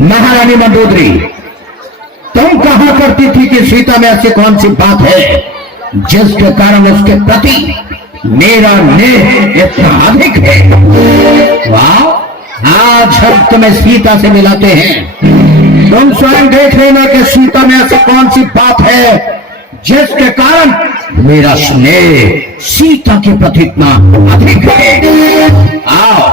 महारानी मंदोदरी, तुम कहा करती थी कि सीता में ऐसी कौन सी बात है जिसके कारण उसके प्रति मेरा नेह इतना अधिक है? वाह, आज हम तुम्हें सीता से मिलाते हैं। तुम स्वयं देख लेना कि सीता में ऐसी कौन सी बात है जिसके कारण मेरा स्नेह सीता के प्रति इतना अधिक है। आओ।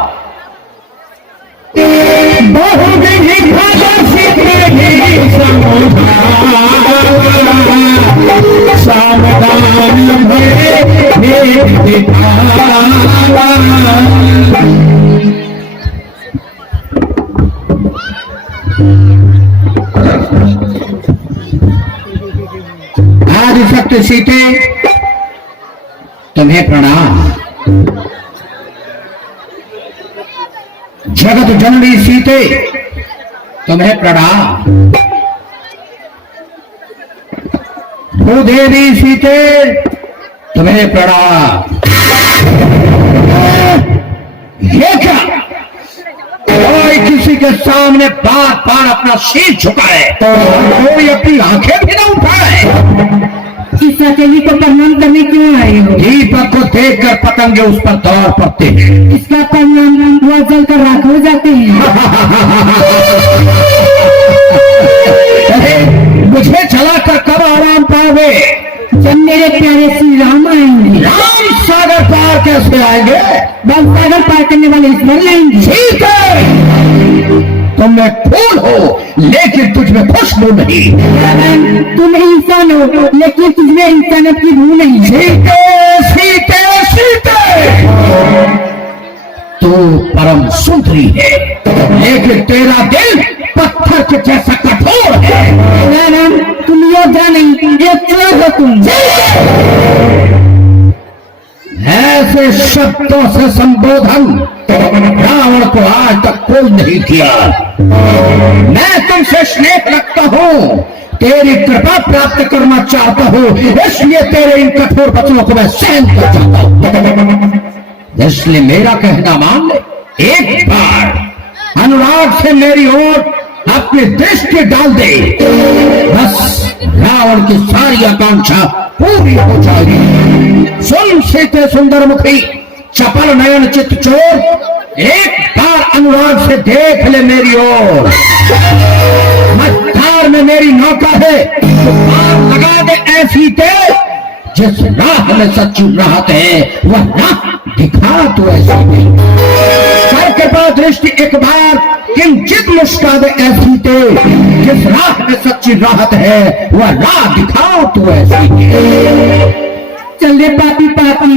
आदिशक्ति सीते, तुम्हें प्रणाम। जगत जननी सीते, तुम्हें प्रणाम। भूदेवी सीते, तुम्हें प्रणाम। ये क्या? कोई किसी के सामने बार बार अपना शीश झुकाए, कोई अपनी आंखें भी ना उठाए। इस अकेली को प्रणाम करने क्यों आए हो? दीपक को देखकर पतंगे उस पर दौड़ पड़ते हैं। इसका परिणाम वह जलकर राख हो जाते हैं। मुझे चलाकर कब आराम पाओगे? जब मेरे प्यारे श्री राम आएंगे। राम सागर पार कैसे आएंगे? बस सागर पार करने वाले ईश्वर लाएंगे। ठीक है, तुम एक फूल हो लेकिन तुझमें खुशबू नहीं। तुम इंसान हो लेकिन तुझमें इंसानियत की बू नहीं। सीते सीते सीते, तू परम सुंदरी है लेकिन तेरा दिल पत्थर के जैसा कठोर है। तुम योद्धा नहीं, एक चोर हो तुम। ऐसे शब्दों से संबोधन रावण को आज तक कोई नहीं किया। मैं तुमसे स्नेह रखता हूँ, तेरी कृपा प्राप्त करना चाहता हूँ, इसलिए तेरे इन कठोर वचनों को मैं सहन कर चाहता हूँ। इसलिए मेरा कहना मान ले, एक बार अनुराग से मेरी ओर अपनी दृष्टि डाल दे, बस रावण की सारी आकांक्षा पूरी हो जाएगी। सुन सीते सुंदर मुखी, चपल नयन चित चोर, एक बार अनुराग से देख ले मेरी ओर। मझधार में मेरी नौका है, तो पार लगा दे ऐसी ते, जिस राह में सच्ची राहत है वह राह दिखा तो ऐसी नहीं। सर के पास दृष्टि एक बार किंचित मुस्का दे ऐसी ते, जिस राह में सच्ची राहत है वह राह दिखाओ तो ऐसी। चल रे पापी पापी,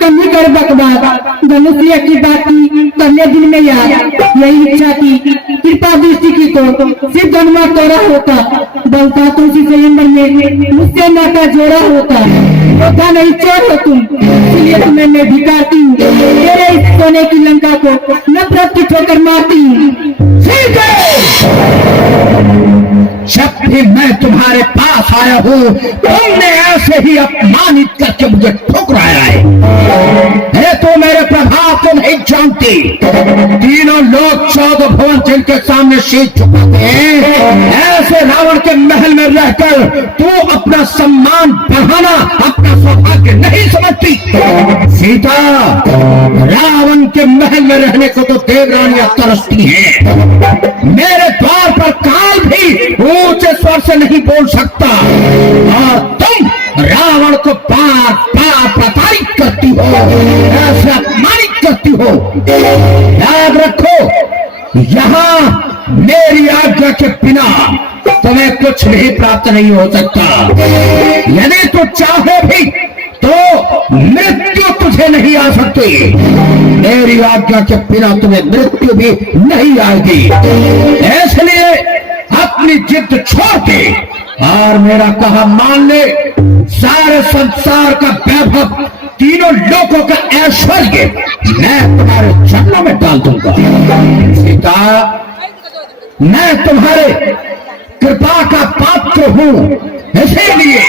कमी कर बकवास, धनुषिया की बाती कर ले दिल में याद। यही इच्छा की कृपा दृष्टि की तो सिर्फ धनुमा तोड़ा होता, बलता तो उसी स्वयंवर में मुझसे नाता जोड़ा होता। होता नहीं चोर हो तुम, इसलिए तुम्हें मैं भिखाती हूँ। तेरे इस सोने की लंका को नफरत की ठोकर मारती हूँ। जब भी मैं तुम्हारे पास आया हूँ, तुमने ऐसे ही अपमानित करके मुझे ठुकराया है। तो मेरे प्रभाव को नहीं जानती। तीनों लोग 14 भवन जिनके सामने शीश झुकाते हैं, ऐसे रावण के महल में रहकर तू अपना सम्मान बढ़ाना अपना सौभाग्य नहीं समझती। सीता, रावण के महल में रहने को तो देवरानियां तरसती हैं। मेरे द्वार पर काल भी ऊंचे स्वर से नहीं बोल सकता, और तुम रावण को बार बार प्रताड़ित करती हो, ऐसे अपमानित करती हो। याद रखो, यहाँ मेरी आज्ञा के बिना तुम्हें कुछ भी प्राप्त नहीं हो सकता। यदि तू चाहे भी तो मृत्यु तुझे नहीं आ सकती। मेरी आज्ञा के बिना तुम्हें मृत्यु भी नहीं आएगी। इसलिए अपनी जिद छोड़ के और मेरा कहा मान ले। सारे संसार का वैभव, तीनों लोगों का ऐश्वर्य मैं तुम्हारे चरणों में डाल दूंगा। सीता, मैं तुम्हारे कृपा का पात्र हूं, इसीलिए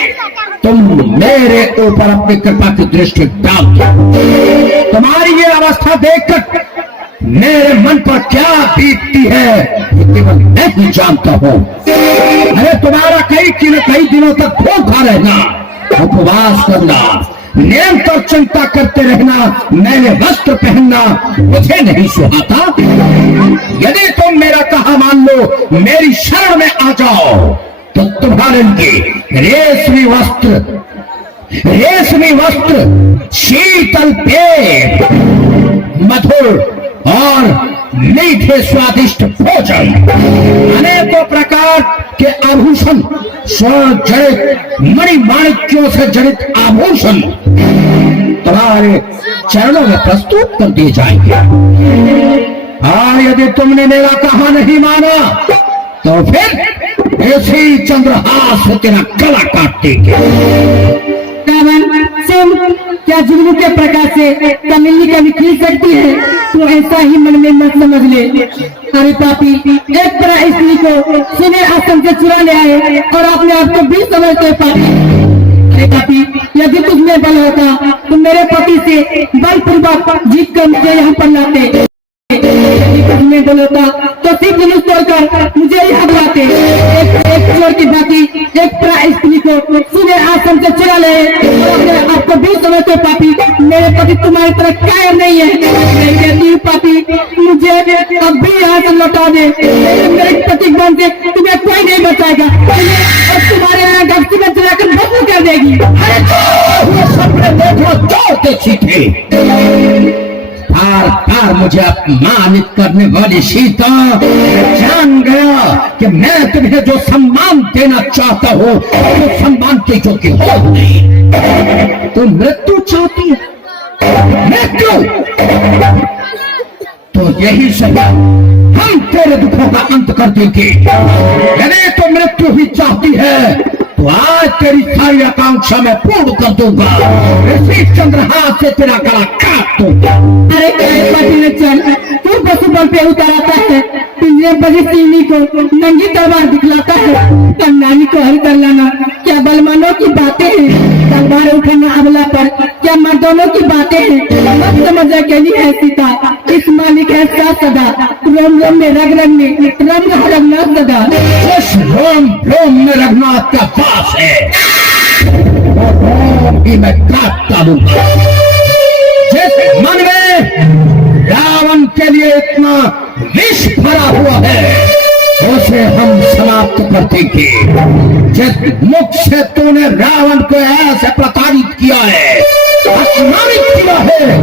तुम मेरे ऊपर अपनी कृपा की दृष्टि डाल दो। तुम्हारी ये अवस्था देखकर मेरे मन पर क्या बीतती है ये केवल मैं ही जानता हूँ। अरे तुम्हारा कई दिनों तक भूखा रहना, उपवास करना, निरंतर चिंता करते रहना, मैंने वस्त्र पहनना मुझे नहीं सुहाता। यदि तुम मेरा कहा मान लो, मेरी शरण में आ जाओ, तो तुम्हारे लिए रेशमी वस्त्र, शीतल पेय, मधुर और मीठे स्वादिष्ट भोजन, अनेकों प्रकार के आभूषण, स्वर्ण जड़ित मणिमाणिक्यों से जड़ित आभूषण तुम्हारे चरणों में प्रस्तुत कर दिए जाएंगे। और यदि तुमने मेरा कहा नहीं माना तो फिर ऐसी चंद्रहास से तेरा गला काट देंगे। रावण सुन, क्या जुगनू के प्रकाश से कमली कभी खिल सकती है? तो ऐसा ही मन में मत समझ ले। अरे पापी, एक तरह स्त्री को सीने आसन से चुरा ले आए और अपने आप को भी समझते पापी। अरे पापी, यदि तुझमें बल होता तो मेरे पति से बलपूर्वक जीत कर मुझे यहाँ पर लाते। यदि तुझमें बल होता तो सिर्फ जुलूस तोड़कर मुझे यहाँ बुलाते। एक चोर की भांति एक तरह स्त्री को सीने आसन से चुरा ले और अपने आप को भी समझते पापी। मेरे पति तुम्हारी तरह कायर नहीं है। मैं कहती हूँ पापी, मुझे अब भी यहाँ से लौटा दे। मेरे पति बन से तुम्हें कोई नहीं बचाएगा और तुम्हारे यहाँ गस्ती में चलाकर भस्म कर देगी। बार बार मुझे अपमानित करने वाली सीता, मैं जान गया कि मैं तुम्हें जो सम्मान देना चाहता हूँ वो सम्मान के योग्य हो नहीं। तुम मृत्यु चाहती है, मृत्यु, तो यही सही, हम तेरे दुखों का अंत कर देंगे। यदि तो मृत्यु ही चाहती है तो आज तेरी सारी आकांक्षा मैं पूर्ण कर दूंगा। इसी चंद्रहास से तेरा गला काट दूंगा। अरे पापी चल, तू पशुबल पे उतारता है, पिंजरे बजी सिंह को नंगी तलवार दिखलाता है, कन्नानी को हर कर लाना क्या बलमानों की बातें हैं? तलवार उठाना अबला पर क्या मर्दों की बातें हैं? मत समझा के लिए है सीता, इस मालिक है साथ सदा, रोम रोम में रग रग में रघुनाथ सदा। उस रोम रोम में रघुनाथ का पास है, वो रोम ही मैं काटता दूंगा। जिस मन में रावण के लिए इतना विष भरा हुआ है उसे हम समाप्त कर देंगे। जिस मुख से तूने रावण को ऐसे प्रताड़ित किया है, अपमानित किया है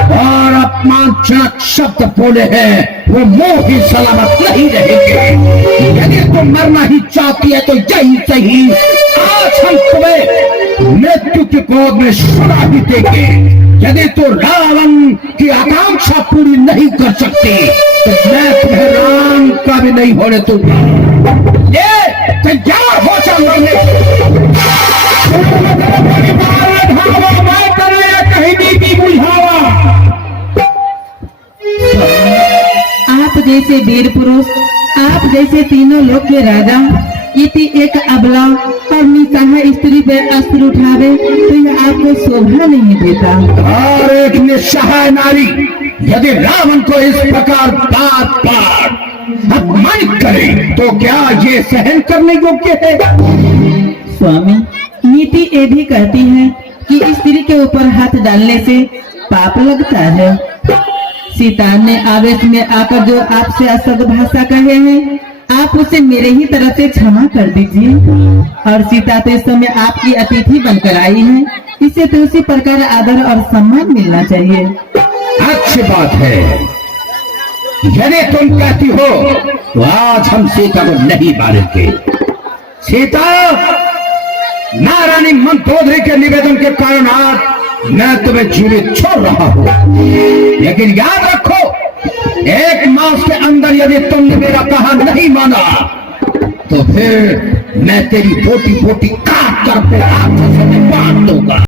और अपमानजनक शब्द बोले हैं, वो मुंह ही सलामत नहीं रहेंगे। यदि तुम मरना ही चाहती है तो यही सही, आज हम तुम्हें मृत्यु की गोद में सुला भी देंगे। यदि तो रावण की आकांक्षा पूरी नहीं कर सकती तो मैं तुम्हें राम का भी नहीं होने दूंगा। ये तैयार हो जाओ, कहीं भी बुझावा। आप जैसे वीर पुरुष, आप जैसे तीनों लोग के राजा, यदि एक अबला और निसहाय स्त्री पर अस्त्र उठावे तो यह आपको शोभा नहीं देता। और एक निसहाय नारी यदि रावण को इस प्रकार बार बार अपमानित करे तो क्या ये सहन करने योग्य है? स्वामी, नीति ये भी कहती है कि स्त्री के ऊपर हाथ डालने से पाप लगता है। सीता ने आवेश में आकर जो आपसे असद भाषा कहे हैं, आप उसे मेरे ही तरफ से क्षमा कर दीजिए। और सीता तो इस समय आपकी अतिथि बनकर आई है, इसे तो उसी प्रकार आदर और सम्मान मिलना चाहिए। अच्छी बात है, यदि तुम कहती हो तो आज हम सीता को नहीं मारेंगे। सीता, महारानी मंदोदरी के निवेदन के कारण आज मैं तुम्हें जीवित छोड़ रहा हूँ, लेकिन याद रखो, एक मास के अंदर यदि तुमने मेरा कहा नहीं माना तो फिर मैं तेरी बोटी बोटी काट कर अपने हाथ से बांट दूंगा।